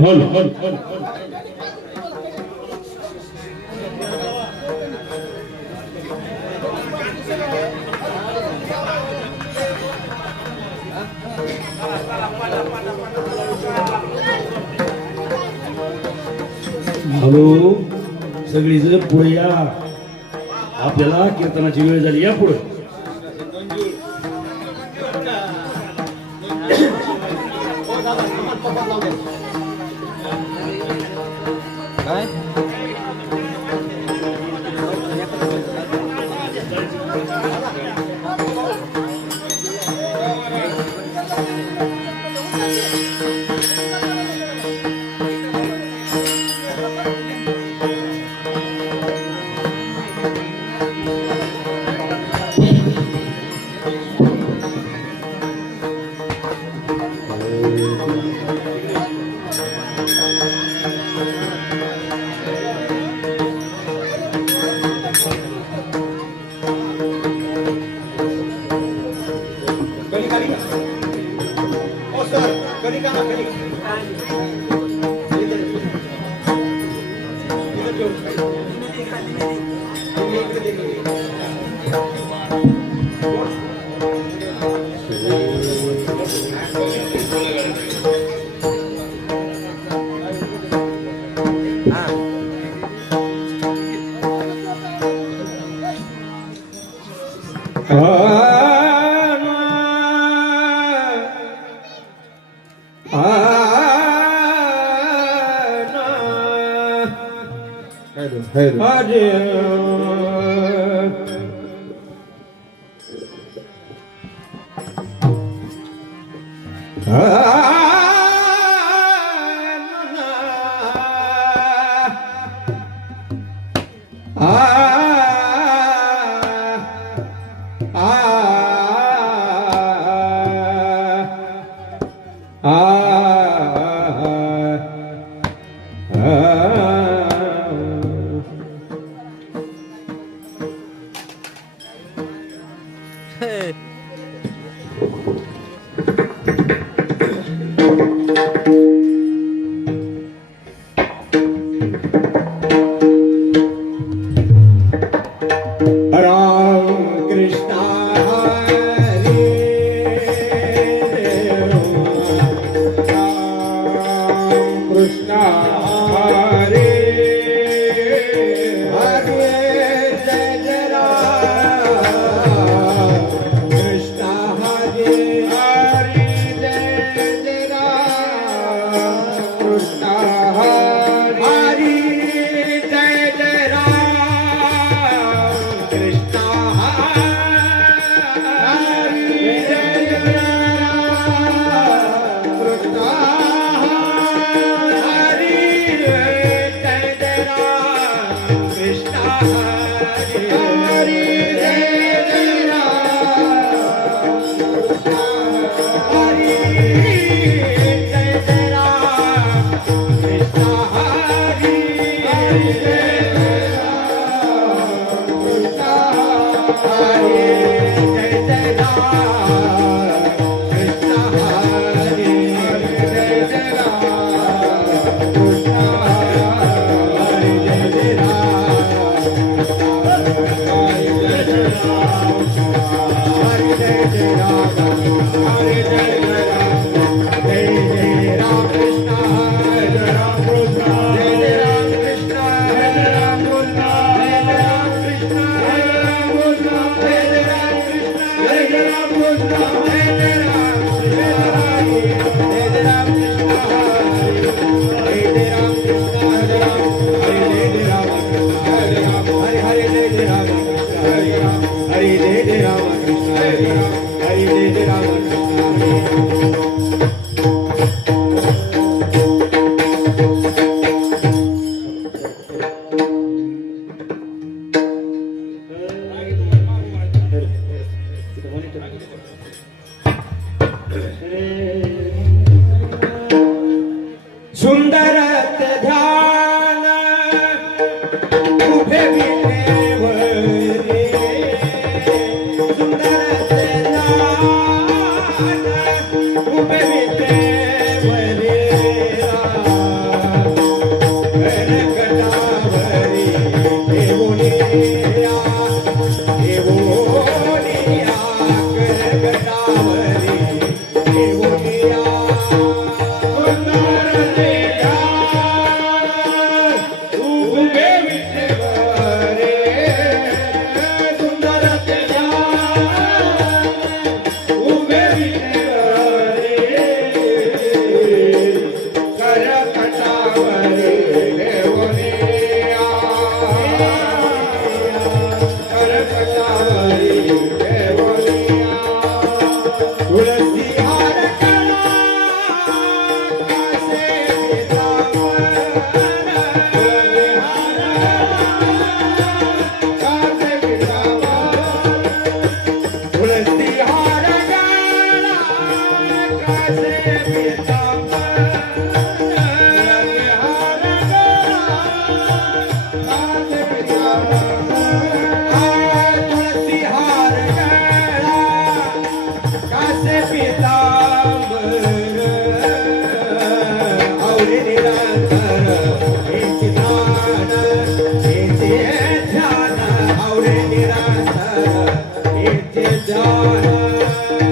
बोल. हॅलो. सगळी जर पुढे या. आपल्याला कीर्तनाची वेळ झाली या पुढे. Galing ka nga, हेचे ध्यान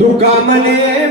तुका म्हणे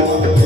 Oh,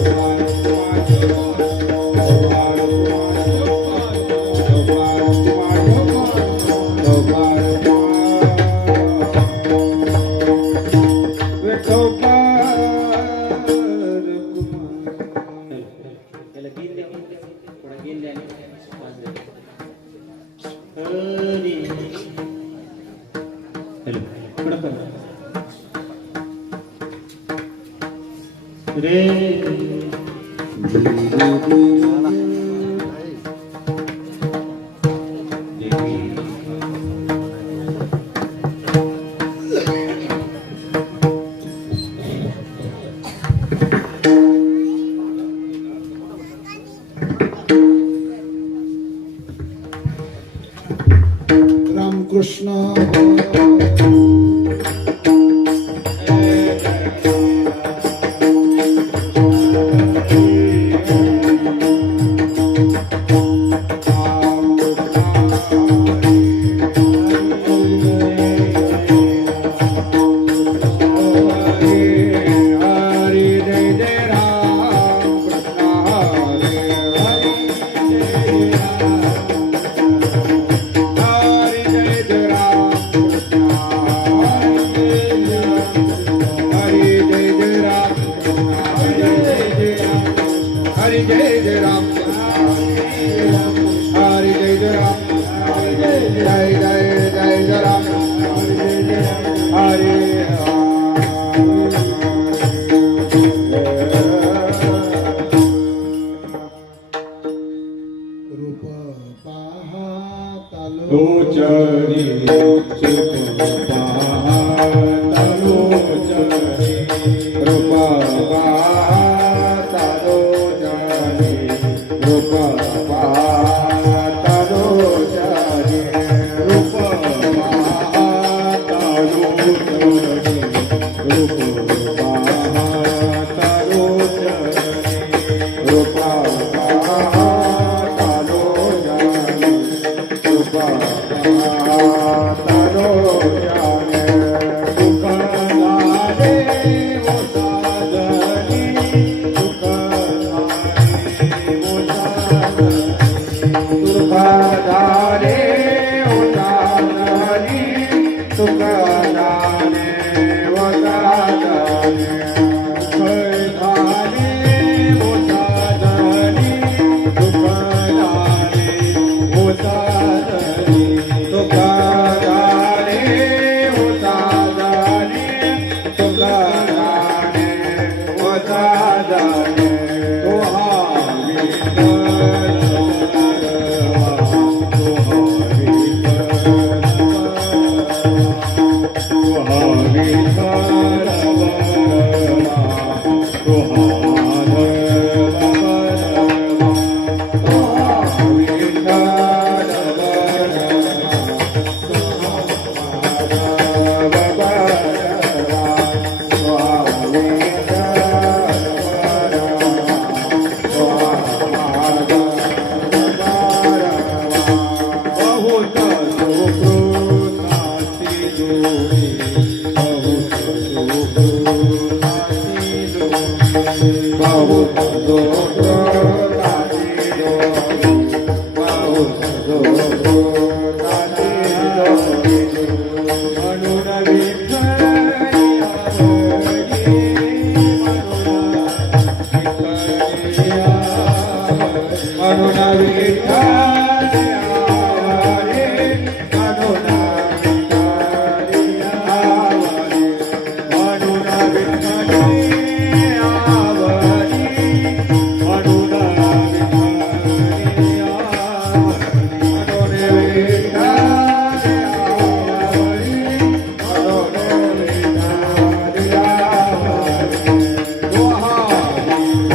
Oh.